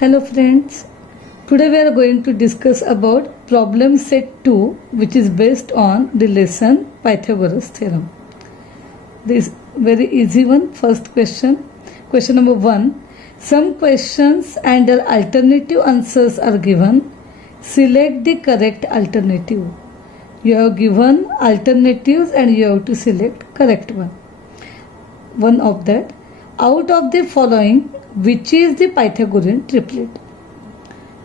Hello friends, today we are going to discuss about problem set 2 which is based on the lesson Pythagoras theorem. This very easy one, first question. Question number 1. Some questions and their alternative answers are given. Select the correct alternative. You have given alternatives and you have to select correct one. One of that. Out of the following, which is the Pythagorean triplet?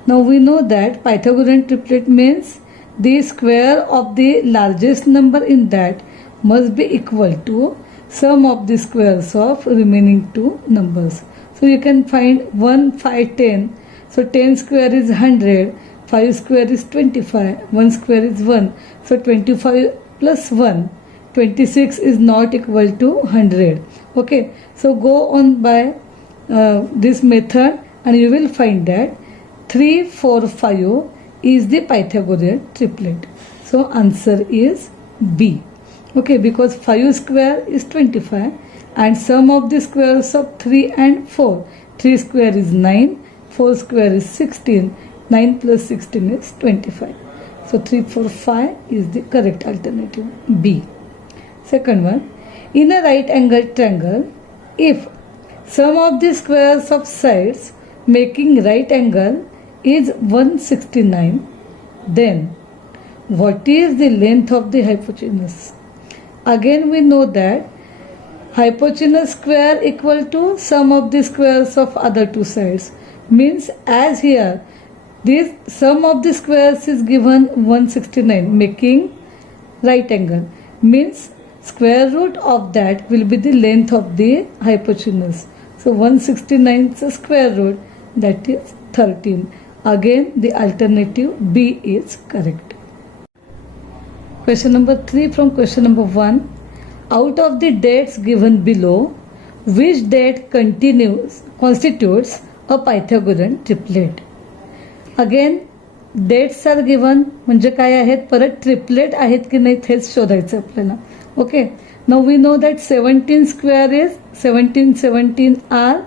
Now we know that Pythagorean triplet means the square of the largest number in that must be equal to sum of the squares of remaining two numbers. So you can find 1, 5, 10. So 10 square is 100, 5 square is 25, 1 square is 1. So 25 plus 1, 26 is not equal to 100. Okay, so go on by this method and you will find that 3, 4, 5 is the Pythagorean triplet. So answer is B. Okay, because 5 square is 25 and sum of the squares of 3 and 4. 3 square is 9, 4 square is 16, 9 plus 16 is 25. So 3, 4, 5 is the correct alternative, B. Second one, in a right angle triangle, if sum of the squares of sides making right angle is 169, then what is the length of the hypotenuse? Again we know that hypotenuse square equal to sum of the squares of other two sides. Means as here this sum of the squares is given 169 making right angle. Means square root of that will be the length of the hypotenuse. So 169 is a square root, that is 13. Again the alternative B is correct. Question number 3 from question number 1. Out of the dates given below, which date constitutes a Pythagorean triplet? Again dates are given, म्हणजे काय आहेत, परत triplet आहेत की नाही हेच शोधायचं आपल्याला. Okay, now we know that 17 square is 17 are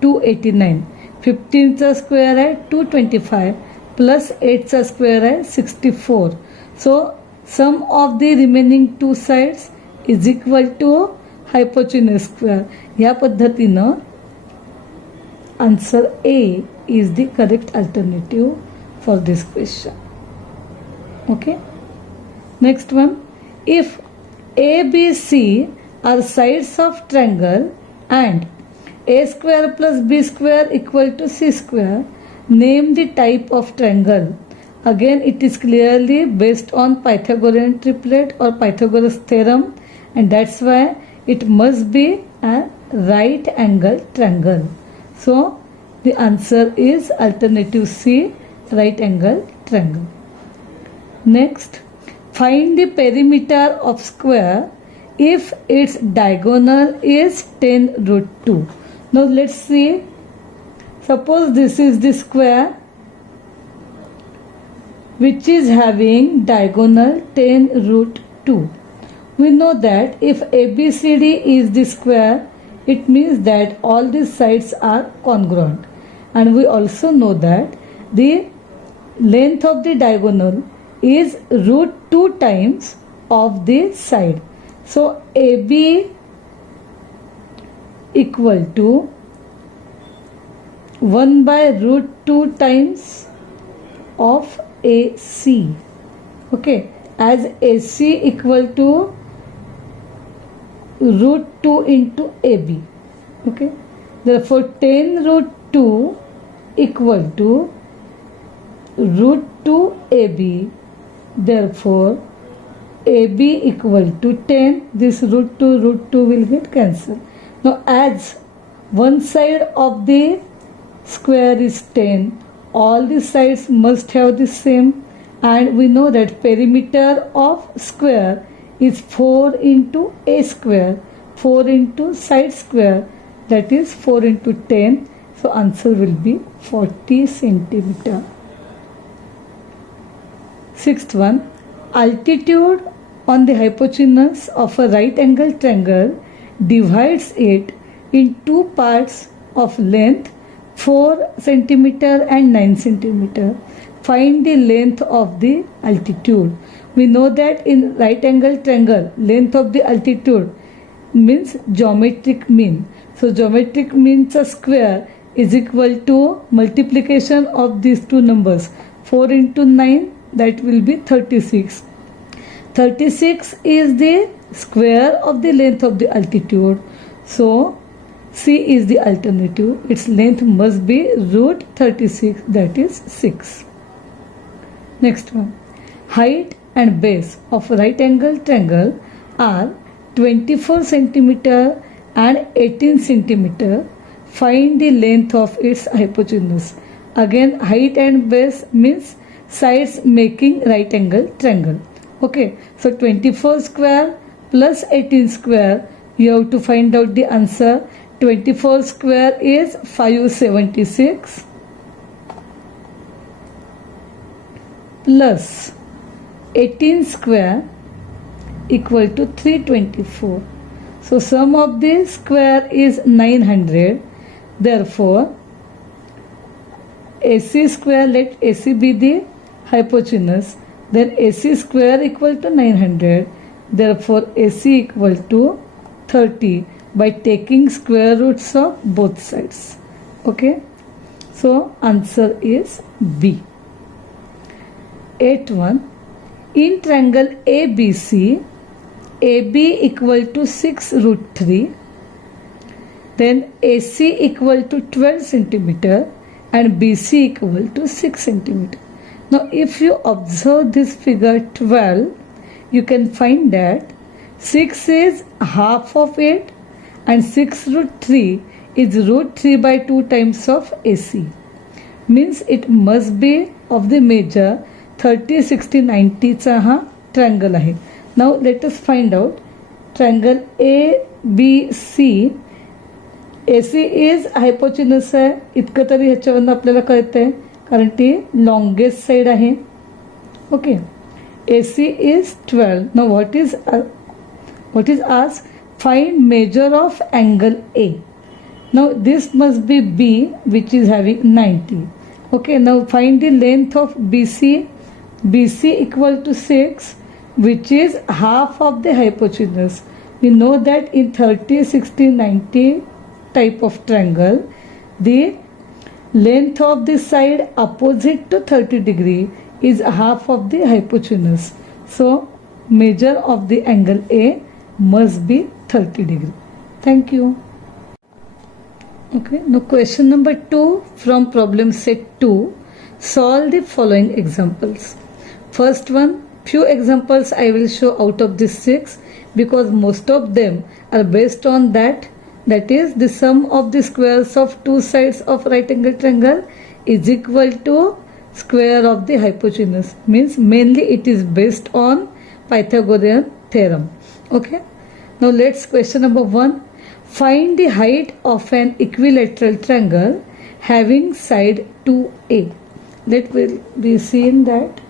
289. 15 चा square आहे 225 plus 8 चा square आहे 64. So sum of the remaining two sides is equal to hypotenuse square. या पद्धतीनं answer A is the correct alternative for this question. Okay, next one, if A, B, C are sides of triangle and A square plus B square equal to C square, name the type of triangle. Again it is clearly based on Pythagorean triplet or Pythagoras theorem, and that's why it must be a right angle triangle. So the answer is alternative C, right angle triangle. Next, find the perimeter of square if its diagonal is 10 root 2. Now let's see. Suppose this is the square which is having diagonal 10 root 2. We know that if ABCD is the square, it means that all these sides are congruent. And we also know that the length of the diagonal is root 2 times of the side. So AB equal to 1 by root 2 times of AC. Okay, as AC equal to root 2 into AB. Okay, therefore 10 root 2 equal to root 2 AB. Therefore AB equal to 10. This root 2 will get cancelled. Now as one side of the square is 10, all the sides must have the same, and we know that perimeter of square is 4 into A square, 4 into side square, that is 4 into 10. So answer will be 40 centimeter. Sixth one, altitude on the hypotenuse of a right angle triangle divides it in two parts of length 4 centimeter and 9 centimeter. Find the length of the altitude. We know that in right angle triangle, length of the altitude means geometric mean. So geometric means a square is equal to multiplication of these two numbers. 4 into 9, that will be 36. 36 is the square of the length of the altitude. So C is the alternative. Its length must be root 36, that is 6. Next one. Height and base of right angle triangle are 24 centimeter and 18 centimeter. Find the length of its hypotenuse. Again, height and base means sides making right angle triangle. Okay, so 24 square plus 18 square, you have to find out the answer. 24 square is 576 plus 18 square equal to 324. So sum of the square is 900. Therefore, AC square, let AC be the hypotenuse. Then AC square equal to 900. Therefore, AC equal to 30 by taking square roots of both sides. Okay. So, answer is B. 8-1. In triangle ABC, AB equal to 6 root 3. Then AC equal to 12 centimeter and BC equal to 6 centimeter. Now if you observe this figure 12, you can find that 6 is half of it and 6 root 3 is root 3 by 2 times of AC. Means it must be of the measure 30, 60, 90 चा हा triangle आहे. Now let us find out triangle ABC. AC is hypotenuse आहे. इतकं तरी ह्याच्यावरून आपल्याला कळतंय कारण ती longest side आहे. Okay. AC is 12. Now what is asked? Find measure of angle A. Now this must be B, which is having 90. Okay. Now find the length of BC. BC equal to 6, which is half of the hypotenuse. We know that in 30, 60, 90 type of triangle, the length of the side opposite to 30 degree is half of the hypotenuse. So, measure of the angle A must be 30 degree. Thank you. Okay, now question number 2 from problem set 2. Solve the following examples. First one, few examples I will show out of these 6 because most of them are based on that is the sum of the squares of two sides of right angle triangle is equal to square of the hypotenuse. Means mainly it is based on Pythagorean theorem. Okay. Now let's question number 1. Find the height of an equilateral triangle having side 2A. Let will be seen that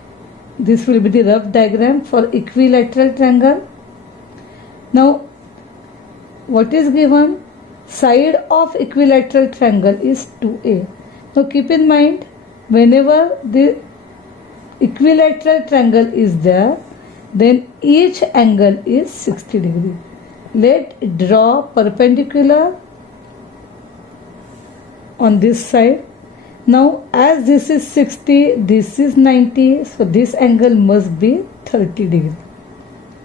this will be the rough diagram for equilateral triangle. Now what is given? Side of equilateral triangle is 2A. Now keep in mind, whenever the equilateral triangle is there, then each angle is 60 degree. Let draw perpendicular on this side. Now as this is 60, this is 90, so this angle must be 30 degree.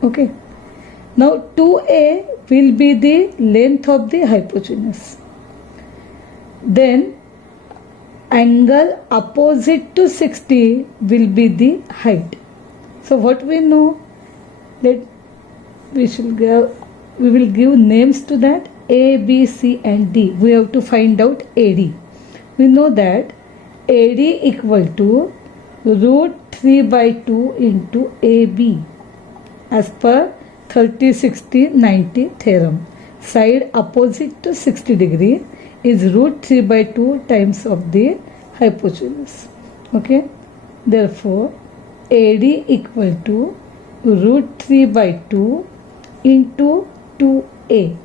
Okay. Now 2A will be the length of the hypotenuse. Then angle opposite to 60 will be the height. So what we know, that we will give names to that A, B, C and D. We have to find out AD. We know that AD equal to root 3 by 2 into AB as per 30, 60, 90 theorem. Side opposite to 60 degree is root 3 by 2 times of the hypotenuse. Okay. Therefore, AD equal to root 3 by 2 into 2A.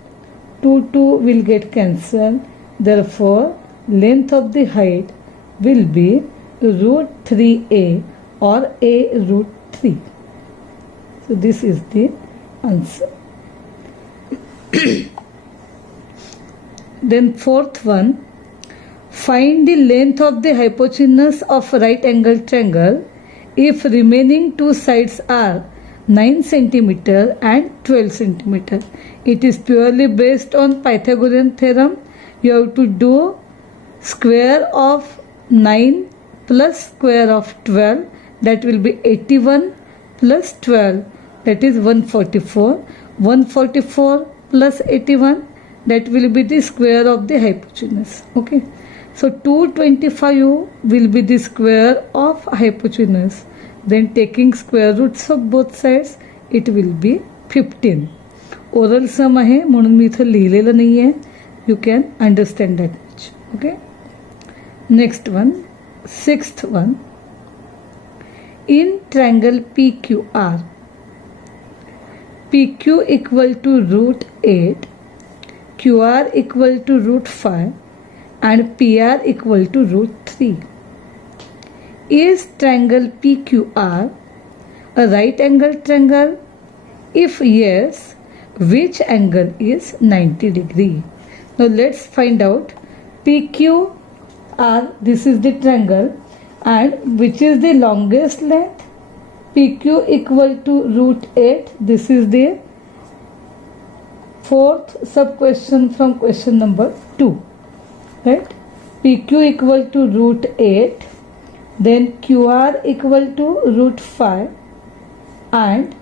2 will get cancelled. Therefore, length of the height will be root 3a or a root 3. So this is the answer. Then fourth one, find the length of the hypotenuse of right angled triangle if remaining two sides are 9 centimeter and 12 centimeter. It is purely based on Pythagorean theorem. You have to do square of 9 plus square of 12, that will be 81, plus 12, that is 144. 144 plus 81, that will be the square of the hypotenuse. Okay, so 225 will be the square of hypotenuse. Then taking square roots of both sides, it will be 15. Oral सम आहे म्हणून मी इथं लिहिलेलं नाही आहे. You can understand that much. Okay, next one, sixth one. In triangle PQR, PQ equal to root 8, QR equal to root 5 and PR equal to root 3. Is triangle PQR a right angle triangle? If yes, which angle is 90 degree? Now let's find out. PQR, this is the triangle, and which is the longest length? PQ equal to root 8. This is the fourth sub question from question number 2. Right? PQ equal to root 8. Then QR equal to root 5 and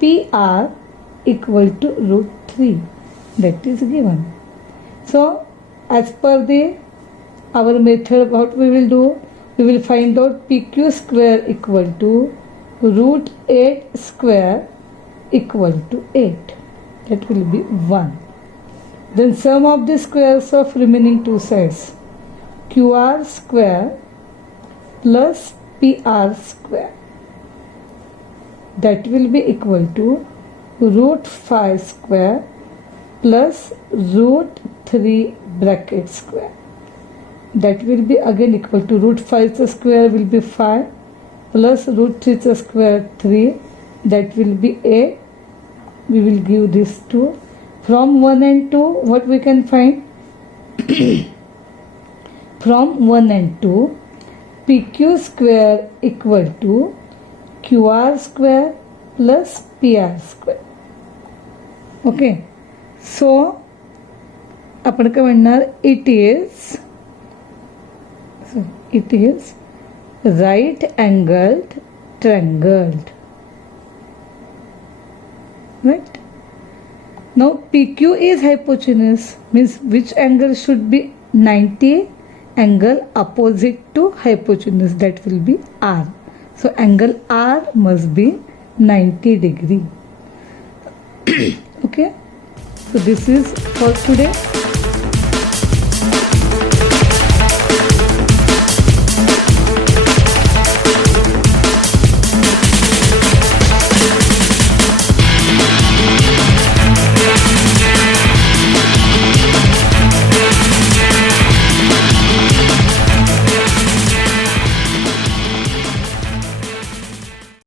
PR equal to root 3. That is given. So as per the our method, what we will do, we will find out PQ square equal to root 8 square equal to 8. That will be 1. Then sum of the squares of remaining two sides, QR square plus PR square, that will be equal to root 5 square plus root 3 bracket square. That will be again equal to root 5 square will be 5 plus root 3 square 3, that will be 8. We will give this 2. From 1 and 2, what we can find? From 1 and 2, PQ square equal to QR square plus PR square. Okay, so आपण काय म्हणणार, it is right angled triangle. Right? Now PQ is hypotenuse, means which angle should be 90? Angle opposite to hypotenuse, that will be R. So angle R must be 90 degree. Okay, so this is for today.